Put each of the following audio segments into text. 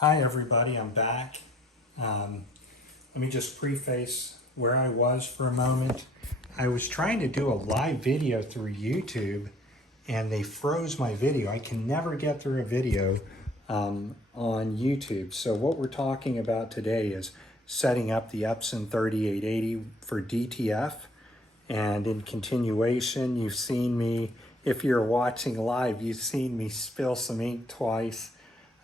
Hi everybody, I'm back. Let me just preface where I was for a moment. I was trying to do a live video through YouTube and they froze my video. I can never get through a video on YouTube. So what we're talking about today is setting up the Epson 3880 for DTF. And in continuation, you've seen me, if you're watching live, you've seen me spill some ink twice.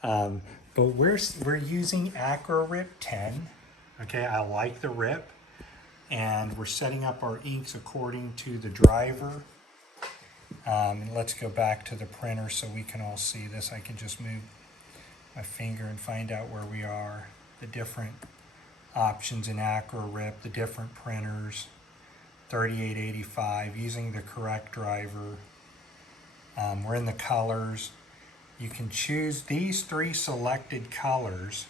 But we're using AcroRip 10. Okay, I like the rip. And we're setting up our inks according to the driver. And let's go back to the printer so we can all see this. I can just move my finger and find out where we are. The different options in AcroRip, the different printers. 3885, using the correct driver. We're in the colors. You can choose these three selected colors,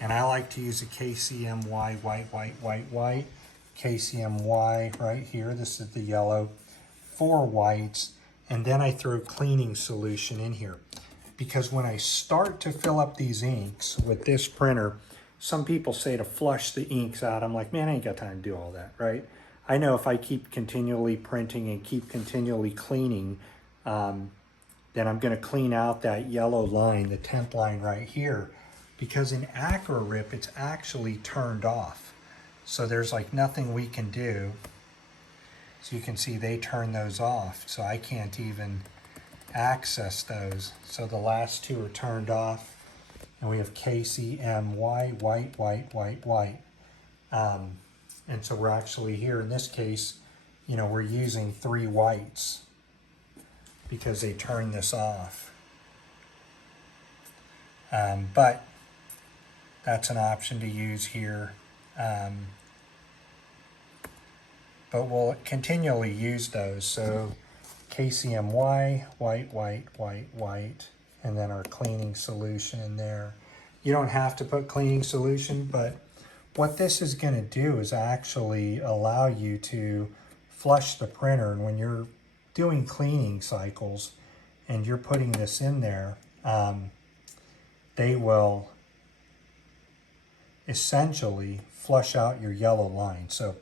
and I like to use a KCMY white, KCMY right here, this is the yellow, 4 whites, and then I throw cleaning solution in here. Because when I start to fill up these inks with this printer, some people say to flush the inks out. I'm like, man, I ain't got time to do all that, right? I know if I keep continually printing and keep continually cleaning, then I'm going to clean out that yellow line, the 10th line right here, because in AcroRip it's actually turned off. So there's like nothing we can do. So you can see they turn those off, so I can't even access those. So the last two are turned off, and we have KCMY white. And so we're actually here in this case, you know, we're using 3 whites because they turn this off. But that's an option to use here. But we'll continually use those. So KCMY, white, and then our cleaning solution in there. You don't have to put cleaning solution, but what this is going to do is actually allow you to flush the printer. And when you're doing cleaning cycles and you're putting this in there, they will essentially flush out your yellow line. So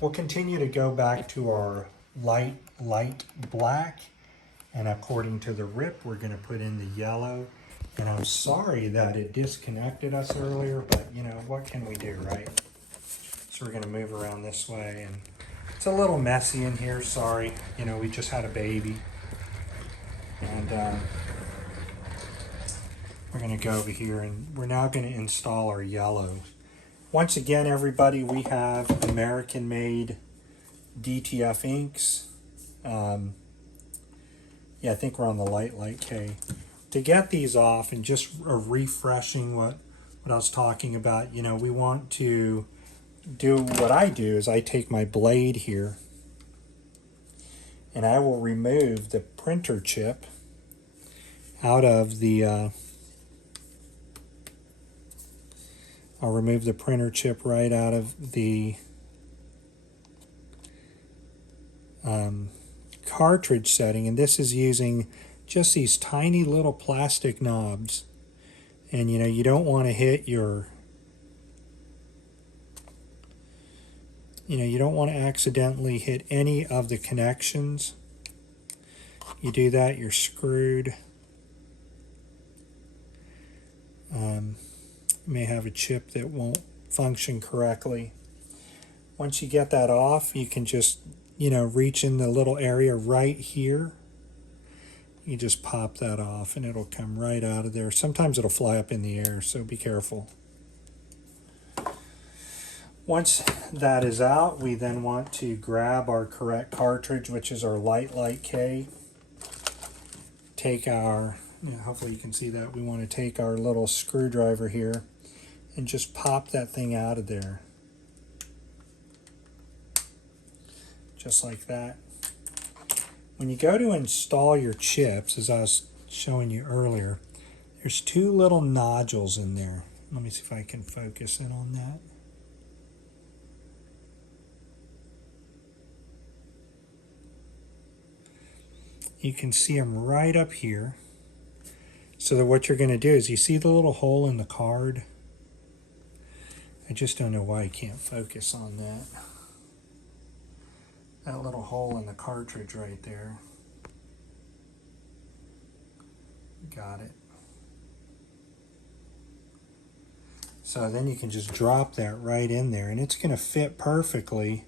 we'll continue to go back to our light black. And according to the rip, we're going to put in the yellow. And I'm sorry that it disconnected us earlier, but you know, what can we do, right? So we're going to move around this way, and it's a little messy in here, sorry. You know, we just had a baby. And we're going to go over here, and we're now going to install our yellow. Once again, everybody, we have American-made DTF inks. Yeah, I think we're on the light K. To get these off and just refreshing what I was talking about, you know, we want to do what I do is I take my blade here and I will remove the printer chip out of the, I'll remove the printer chip right out of the cartridge setting, and this is using just these tiny little plastic knobs. And you know, you don't want to hit your, you don't want to accidentally hit any of the connections. You do that, you're screwed. You may have a chip that won't function correctly. Once you get that off, you can just, you know, reach in the little area right here. You just pop that off and it'll come right out of there. Sometimes it'll fly up in the air, so be careful. Once that is out, we then want to grab our correct cartridge, which is our light K. Take our, hopefully you can see that, we want to take our little screwdriver here and just pop that thing out of there. Just like that. When you go to install your chips, as I was showing you earlier, there's 2 little nodules in there. Let me see if I can focus in on that. You can see them right up here. So that what you're going to do is, you see the little hole in the card? I just don't know why I can't focus on that. That little hole in the cartridge right there. Got it. So then you can just drop that right in there, and it's going to fit perfectly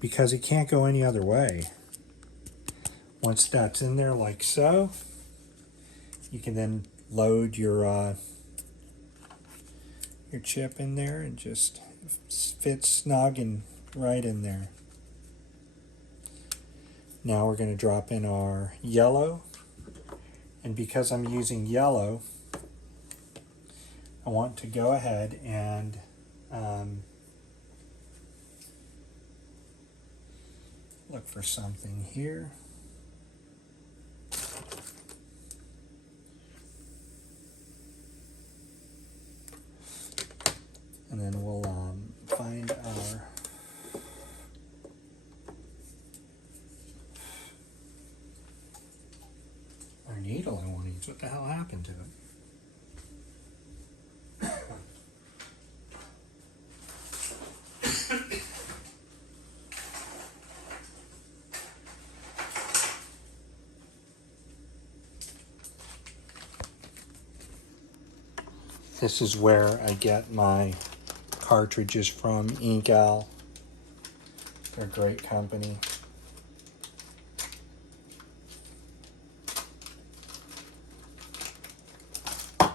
because it can't go any other way. Once that's in there like so, you can then load your chip in there and just fit snug and right in there. Now we're going to drop in our yellow, and because I'm using yellow, I want to go ahead and look for something here. And then we'll find our needle I want to use. What the hell happened to it? This is where I get my cartridges from, Egal. They're a great company. So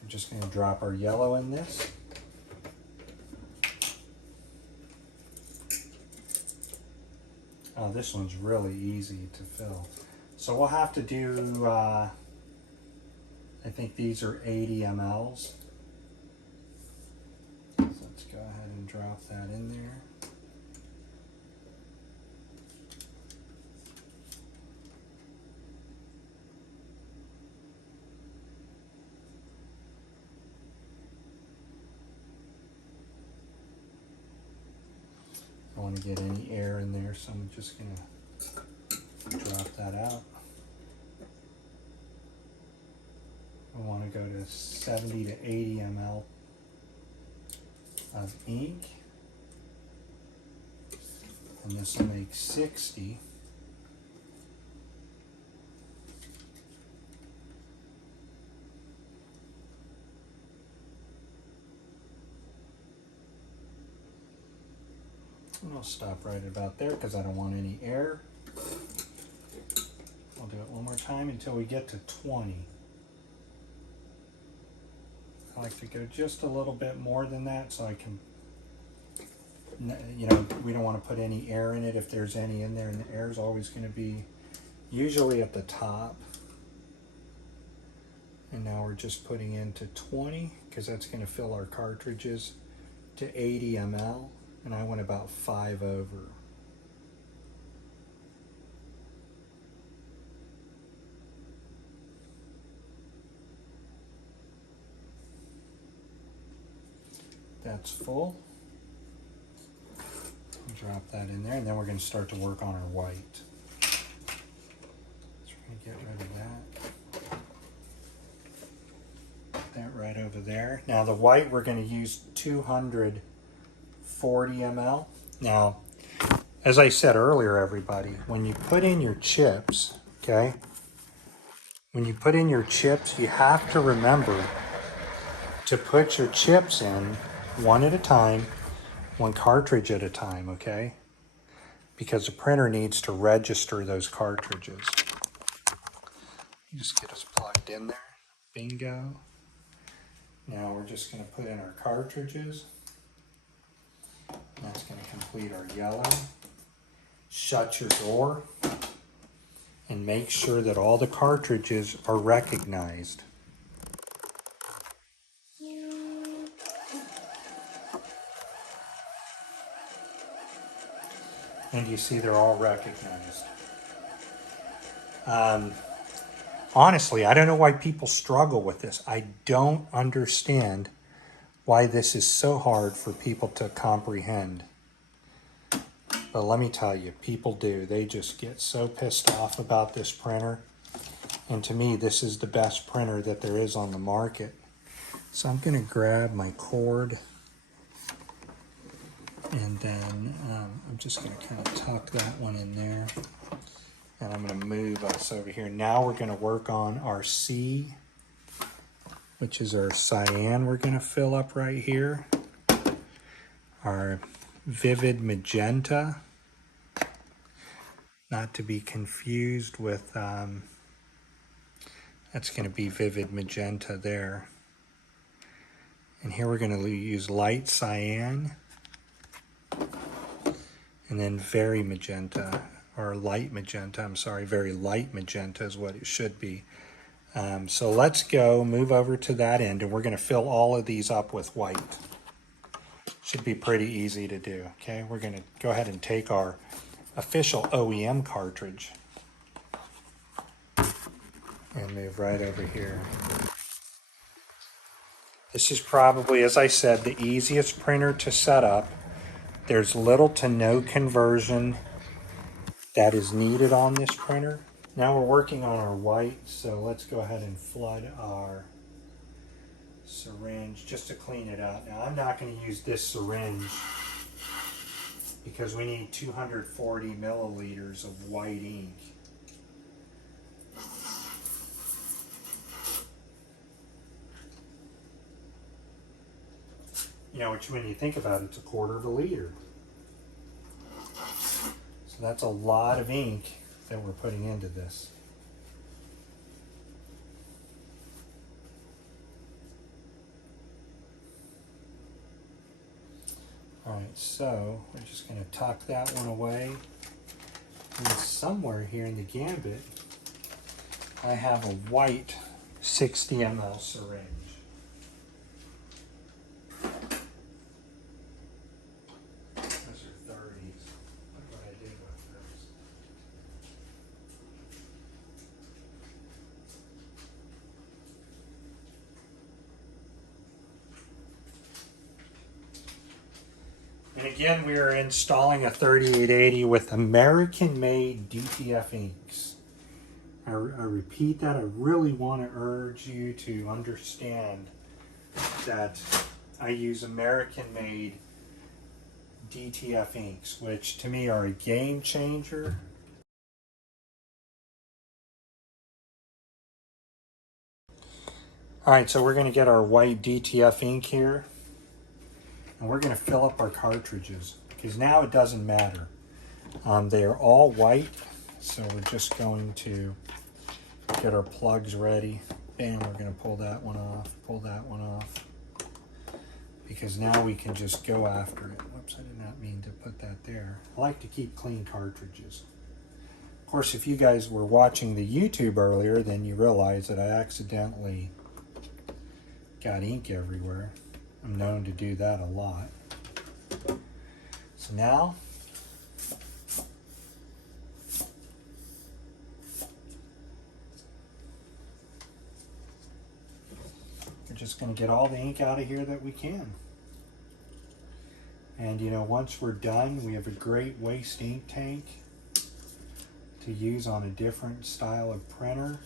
we're just going to drop our yellow in this. Oh, this one's really easy to fill. So we'll have to do, I think these are 80 mLs. So let's go ahead and drop that in there. I don't want to get any air in there, so I'm just going to drop that out. I want to go to 70 to 80 ml of ink, and this will make 60. And I'll stop right about there because I don't want any air. I'll do it one more time until we get to 20. I like to go just a little bit more than that so I can, you know, we don't want to put any air in it if there's any in there, and the air is always going to be usually at the top. And now we're just putting into 20 because that's going to fill our cartridges to 80 ml, and I went about 5 over. That's full. Drop that in there, and then we're going to start to work on our white. So we're going to get rid of that. Put that right over there. Now the white, we're going to use 240 ml. Now, as I said earlier, everybody, when you put in your chips, okay, when you put in your chips, you have to remember to put your chips in one at a time, one cartridge at a time, okay? Because the printer needs to register those cartridges. You just get us plugged in there. Bingo. Now we're just going to put in our cartridges. That's going to complete our yellow. Shut your door and make sure that all the cartridges are recognized. And you see they're all recognized. Honestly, I don't know why people struggle with this. I don't understand why this is so hard for people to comprehend. But let me tell you, people do. They just get so pissed off about this printer. And to me, this is the best printer that there is on the market. So I'm going to grab my cord, and then I'm just going to kind of tuck that one in there. And I'm going to move us over here. Now we're going to work on our C, which is our cyan we're going to fill up right here. Our vivid magenta, not to be confused with, that's going to be vivid magenta there. And here we're going to use light cyan, and then very magenta, or light magenta, I'm sorry, very light magenta is what it should be. So let's go move over to that end, and we're going to fill all of these up with white. Should be pretty easy to do, okay? We're going to go ahead and take our official OEM cartridge and move right over here. This is probably, as I said, the easiest printer to set up. There's little to no conversion that is needed on this printer. Now we're working on our white, so let's go ahead and flood our syringe just to clean it out. Now I'm not going to use this syringe because we need 240 milliliters of white ink. You know, which when you think about it, it's a quarter of a liter. So that's a lot of ink that we're putting into this. All right, so we're just going to tuck that one away. And somewhere here in the gambit, I have a white 60 ml syringe. Those are 30s. What do I do with those? And again, we are installing a 3880 with American-made DTF inks. I repeat that. I really want to urge you to understand that I use American-made DTF inks, which to me are a game changer. All right, so we're going to get our white DTF ink here, and we're going to fill up our cartridges because now it doesn't matter. They are all white, so we're just going to get our plugs ready. Bam, we're going to pull that one off, because now we can just go after it. Whoops, I did not mean to put that there. I like to keep clean cartridges. Of course, if you guys were watching the YouTube earlier, then you realize that I accidentally got ink everywhere. I'm known to do that a lot. So now, we're just going to get all the ink out of here that we can. And you know, once we're done, we have a great waste ink tank to use on a different style of printer.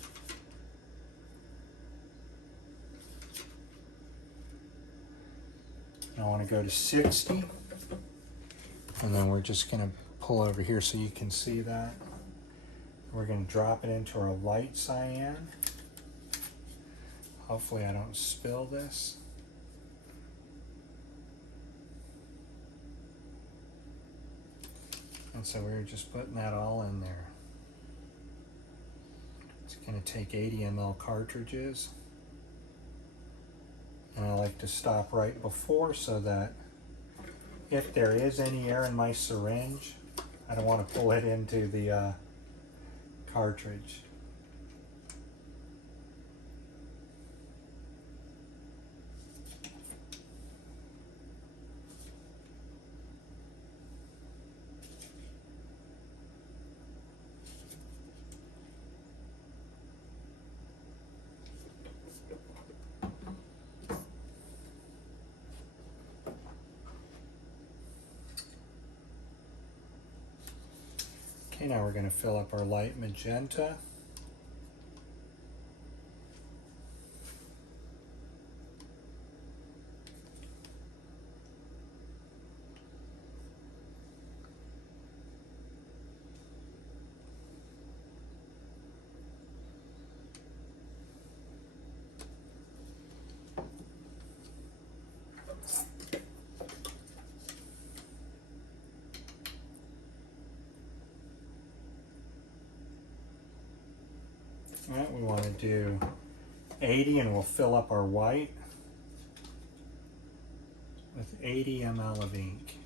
I want to go to 60, and then we're just going to pull over here so you can see that. We're going to drop it into our light cyan. Hopefully I don't spill this. And so we're just putting that all in there. It's going to take 80 ml cartridges. And I like to stop right before so that if there is any air in my syringe, I don't want to pull it into the cartridge. Okay, now we're going to fill up our light magenta. All right, we want to do 80 and we'll fill up our white with 80 ml of ink.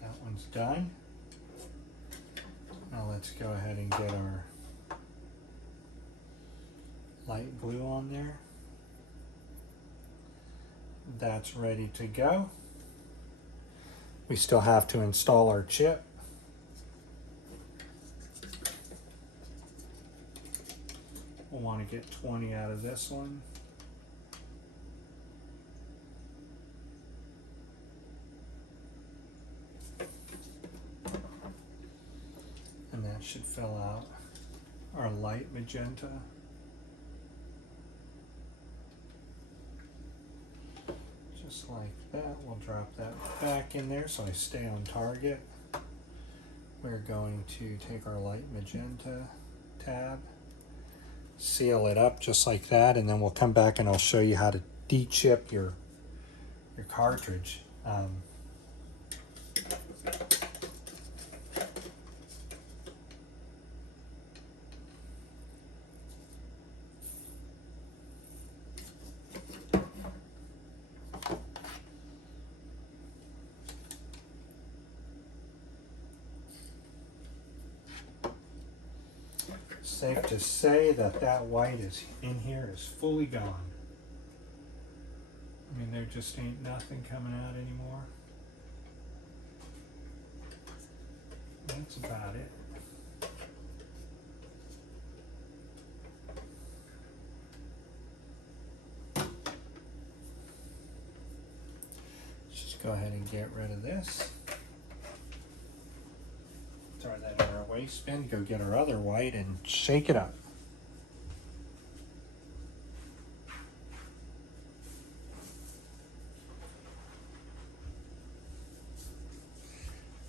That one's done. Now let's go ahead and get our light blue on there. That's ready to go. We still have to install our chip. We'll want to get 20 out of this one. And that should fill out our light magenta. Just like that. We'll drop that back in there so I stay on target. We're going to take our light magenta tab, seal it up just like that, and then we'll come back and I'll show you how to de-chip your cartridge. Safe to say that that white is in here is fully gone. I mean, there just ain't nothing coming out anymore. That's about it. Let's just go ahead and get rid of this. Throw that in our waste bin, go get our other white and shake it up.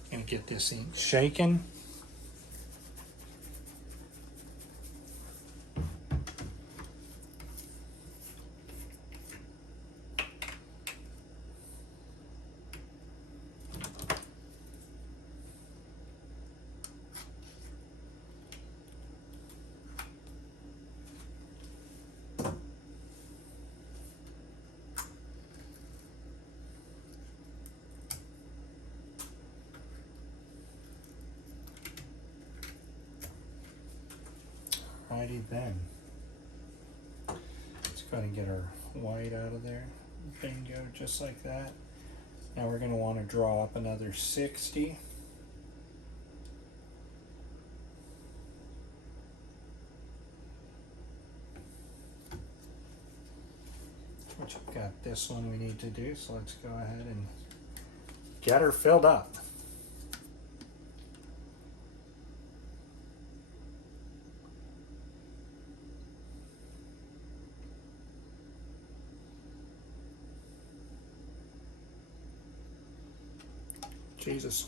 Gonna get this ink shaken. Alrighty then. Let's go ahead and get our white out of there. Bingo, just like that. Now we're going to want to draw up another 60. Which we've got this one we need to do, so let's go ahead and get her filled up. Jesus.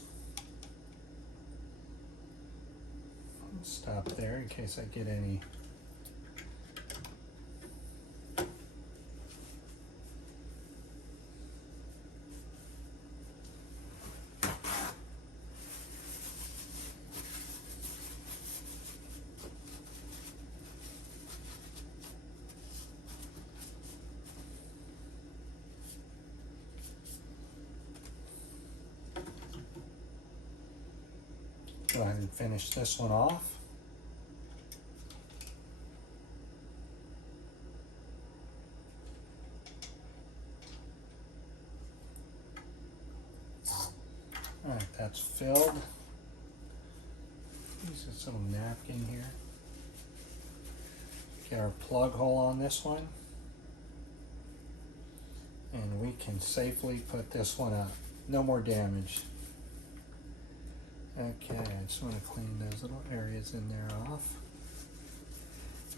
Let's stop there in case I get any. Go ahead and finish this one off. All right, that's filled. Use this little napkin here. Get our plug hole on this one. And we can safely put this one up. No more damage. Okay, I just want to clean those little areas in there off.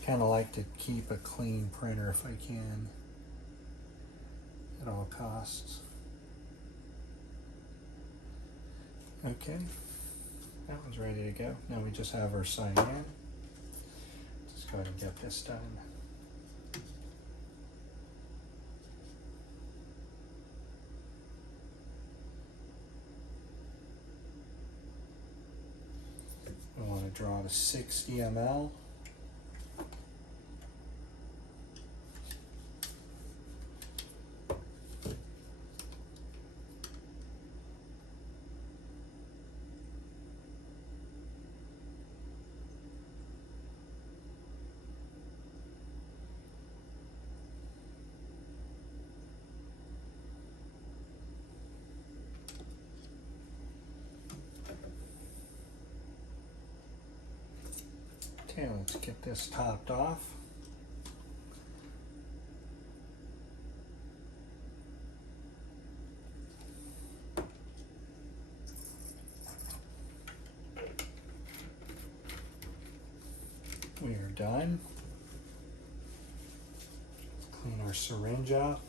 Kind of like to keep a clean printer if I can, at all costs. Okay, that one's ready to go. Now we just have our cyan. Let's go ahead and get this done. We want to draw to 60 ml. Okay, let's get this topped off. We are done. Let's clean our syringe out.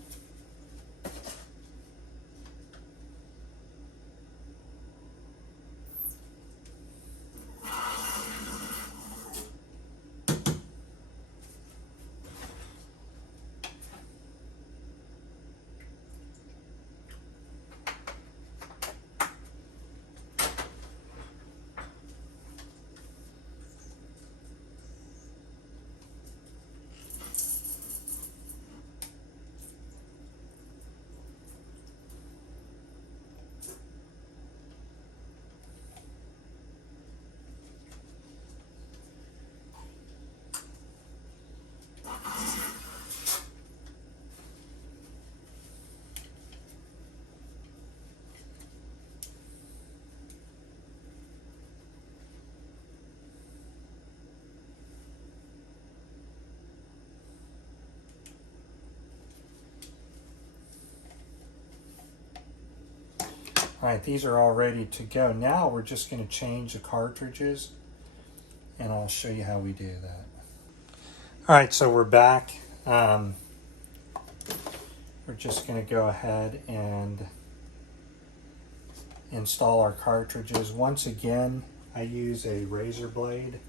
All right, these are all ready to go. Now we're just going to change the cartridges, and I'll show you how we do that. All right, so we're back. We're just going to go ahead and install our cartridges. Once again, I use a razor blade,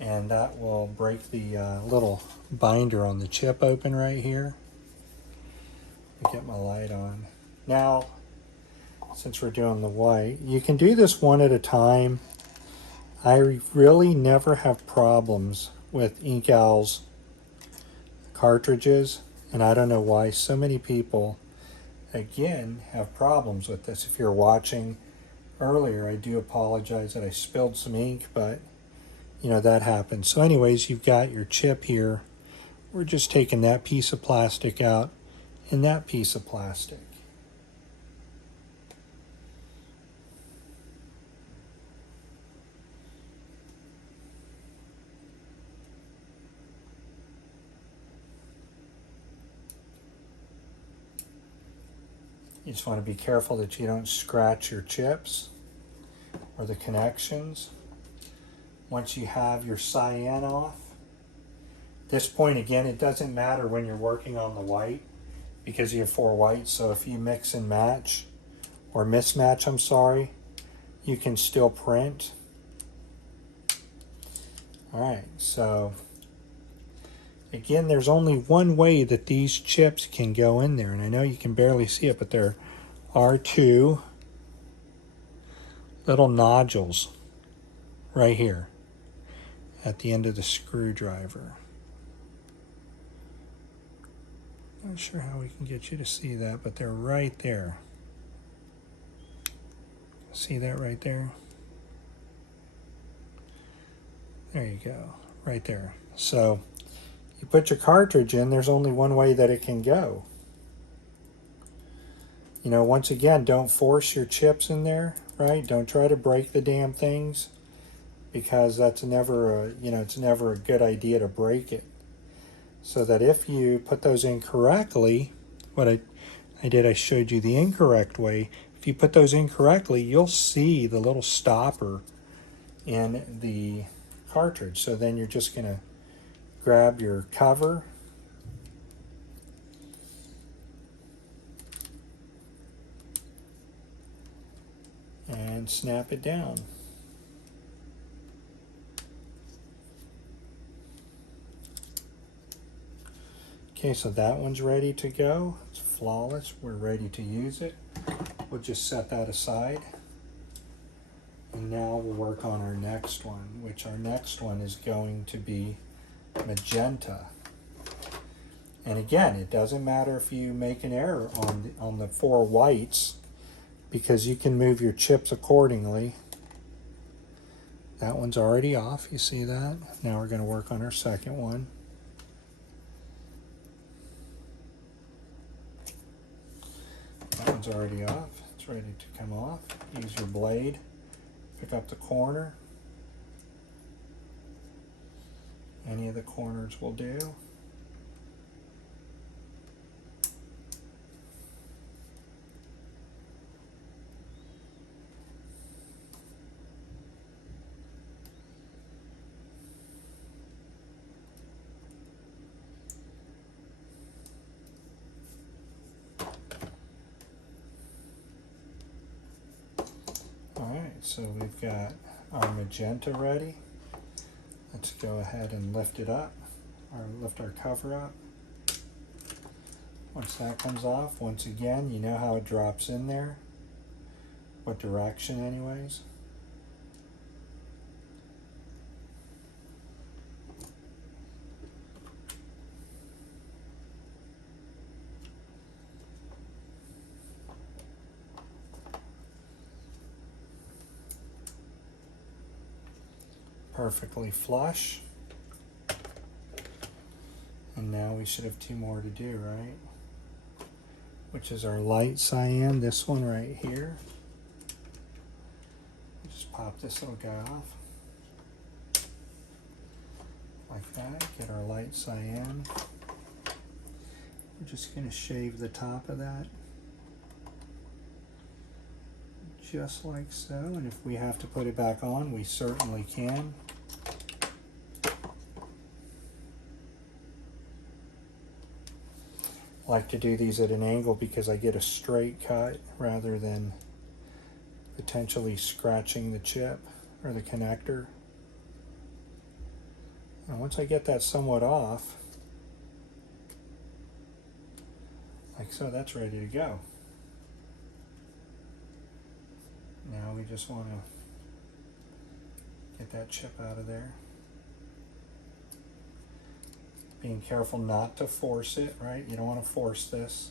and that will break the little binder on the chip open right here. Let me get my light on. Now, since we're doing the white, you can do this one at a time. I really never have problems with Ink Owl's cartridges, and I don't know why so many people, again, have problems with this. If you're watching earlier, I do apologize that I spilled some ink, but you know, that happens. So anyways, you've got your chip here. We're just taking that piece of plastic out and that piece of plastic. You just want to be careful that you don't scratch your chips or the connections. Once you have your cyan off, at this point, again, it doesn't matter when you're working on the white because you have 4 whites. So if you mix and match, or mismatch, I'm sorry, you can still print. All right, so again, there's only one way that these chips can go in there, and I know you can barely see it, but there are 2 little nodules right here at the end of the screwdriver. Not sure how we can get you to see that, but they're right there. See that right there? There you go, right there. So you put your cartridge in, there's only one way that it can go. You know, once again, don't force your chips in there, right? Don't try to break the damn things, because that's never a, you know, it's never a good idea to break it. So that if you put those in correctly, what I did, I showed you the incorrect way. If you put those in correctly, you'll see the little stopper in the cartridge. So then you're just going to grab your cover and snap it down. Okay, so that one's ready to go. It's flawless. We're ready to use it. We'll just set that aside. And now we'll work on our next one, which our next one is going to be magenta. And again, it doesn't matter if you make an error on the 4 whites, because you can move your chips accordingly. That one's already off, you see that? Now we're going to work on our second one. That one's already off, it's ready to come off. Use your blade, pick up the corner. Any of the corners will do. Alright, so we've got our magenta ready. Let's go ahead and lift it up, or lift our cover up. Once that comes off, once again, you know how it drops in there. What direction anyways. Perfectly flush. And now we should have 2 more to do, right? Which is our light cyan, this one right here. Just pop this little guy off. Like that, get our light cyan. We're just gonna shave the top of that. Just like so, and if we have to put it back on, we certainly can. I like to do these at an angle because I get a straight cut rather than potentially scratching the chip or the connector. And once I get that somewhat off, like so, that's ready to go. Now we just want to get that chip out of there. Being careful not to force it, right? You don't want to force this.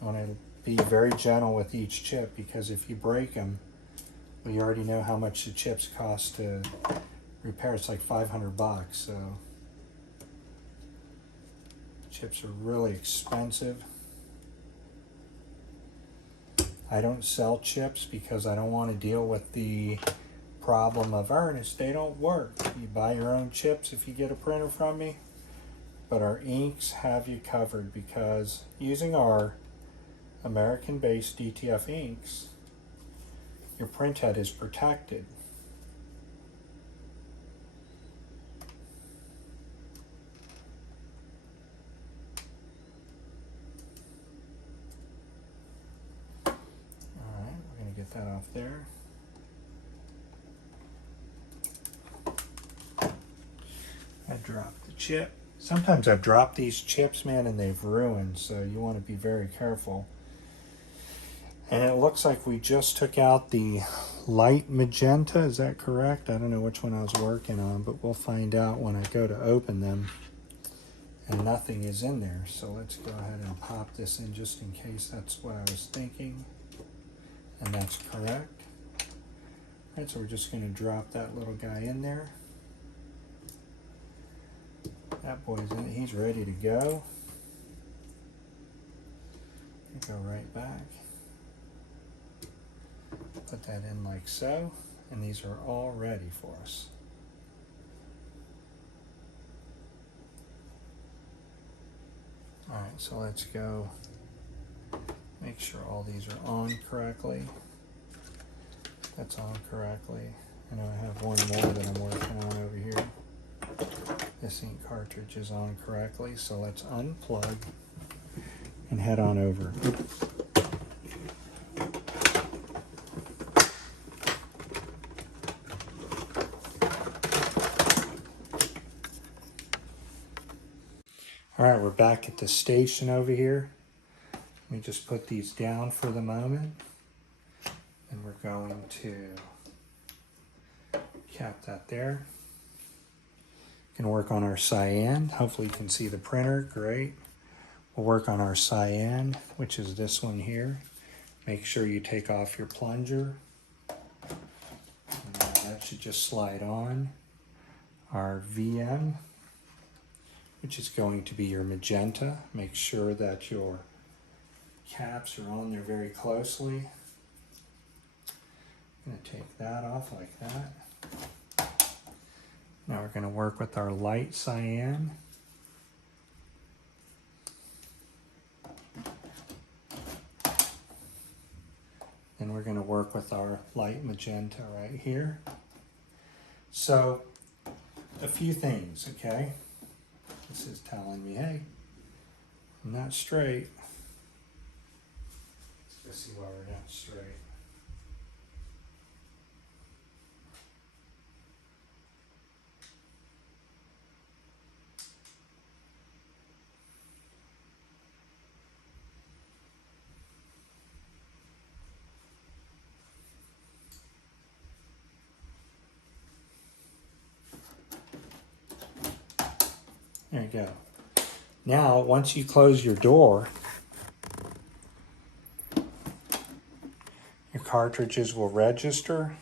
You want to be very gentle with each chip, because if you break them, well, you already know how much the chips cost to repair. It's like 500 bucks, so chips are really expensive. I don't sell chips because I don't want to deal with the problem of, Ernest, they don't work. You buy your own chips if you get a printer from me. But our inks have you covered, because using our American-based DTF inks, your print head is protected. Alright, we're going to get that off there. I dropped the chip. Sometimes I've dropped these chips, man, and they've ruined, so you want to be very careful. And it looks like we just took out the light magenta, is that correct? I don't know which one I was working on, but we'll find out when I go to open them. And nothing is in there, so let's go ahead and pop this in just in case that's what I was thinking. And that's correct. All right, so we're just going to drop that little guy in there. That boy's in, he's ready to go. Go right back. Put that in like so, and these are all ready for us. All right, so let's go make sure all these are on correctly. That's on correctly. I know I have one more that I'm working on over here. This ink cartridge is on correctly, so let's unplug and head on over. All right, we're back at the station over here. Let me just put these down for the moment. And we're going to Cap that there. Can work on our cyan. Hopefully you can see the printer. Great. We'll work on our cyan, which is this one here. Make sure you take off your plunger. That should just slide on. Our VM, which is going to be your magenta. Make sure that your caps are on there very closely. I'm going to take that off like that. Now we're going to work with our light cyan. Then we're going to work with our light magenta right here. So, a few things, okay? This is telling me, hey, I'm not straight. Let's go see why we're not straight. There you go. Now, once you close your door, your cartridges will register.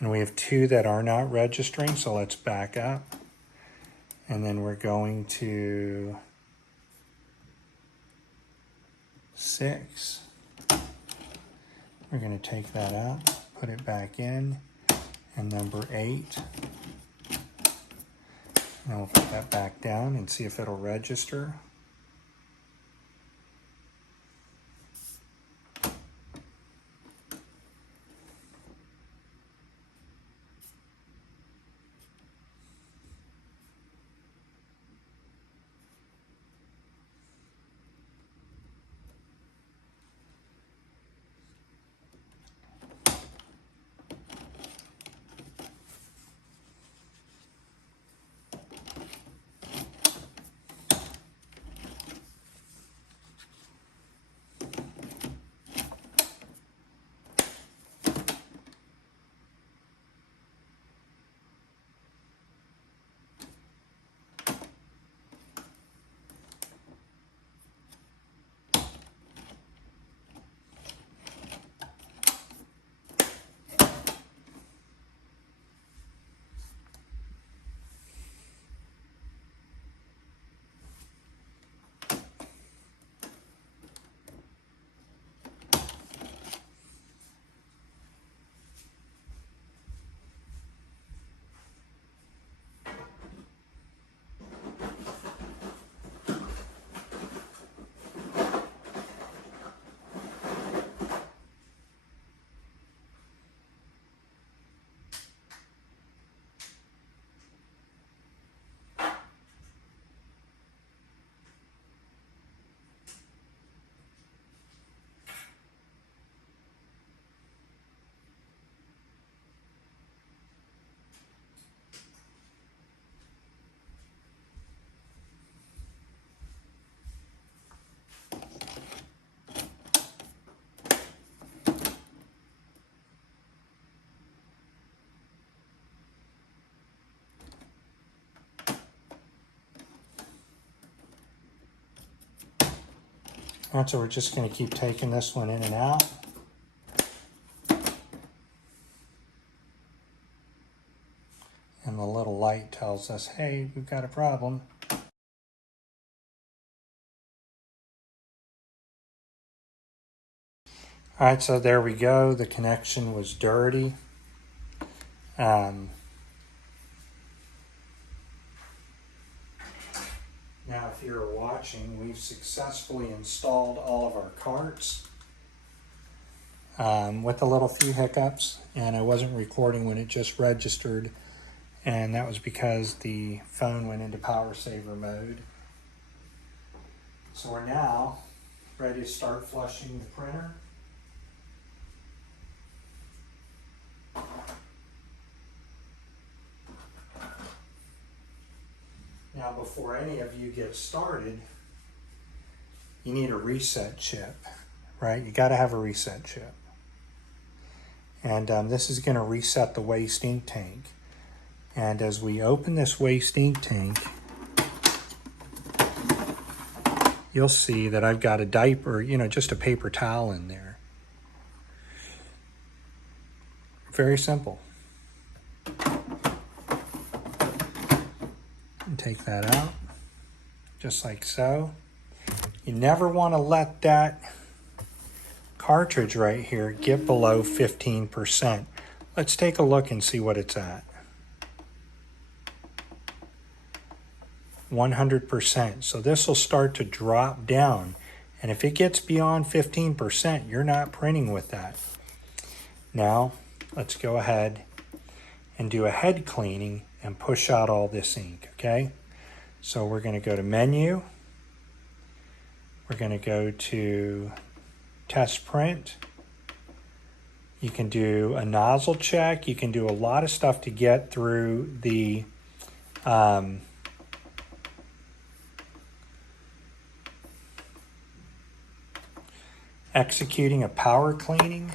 And we have 2 that are not registering, so let's back up. And then we're going to 6. We're going to take that out, put it back in. And number 8. And we'll put that back down and see if it'll register. All right, so we're just going to keep taking this one in and out. And the little light tells us, hey, we've got a problem. All right, so there we go. The connection was dirty. Now, if you're watching, we've successfully installed all of our carts with a little few hiccups, and I wasn't recording when it just registered, and that was because the phone went into power saver mode. So we're now ready to start flushing the printer. Now, before any of you get started, you need a reset chip, right? You got to have a reset chip. And this is going to reset the waste ink tank. And as we open this waste ink tank, you'll see that I've got a diaper, just a paper towel in there. Very simple. And take that out, just like so. You never want to let that cartridge right here get below 15%. Let's take a look and see what it's at. 100%. So this will start to drop down. And if it gets beyond 15%, you're not printing with that. Now, let's go ahead and do a head cleaning and push out all this ink, okay? So we're going to go to Menu. We're going to go to Test Print. You can do a nozzle check. You can do a lot of stuff to get through the executing a power cleaning.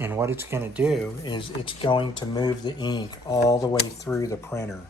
And what it's going to do is it's going to move the ink all the way through the printer.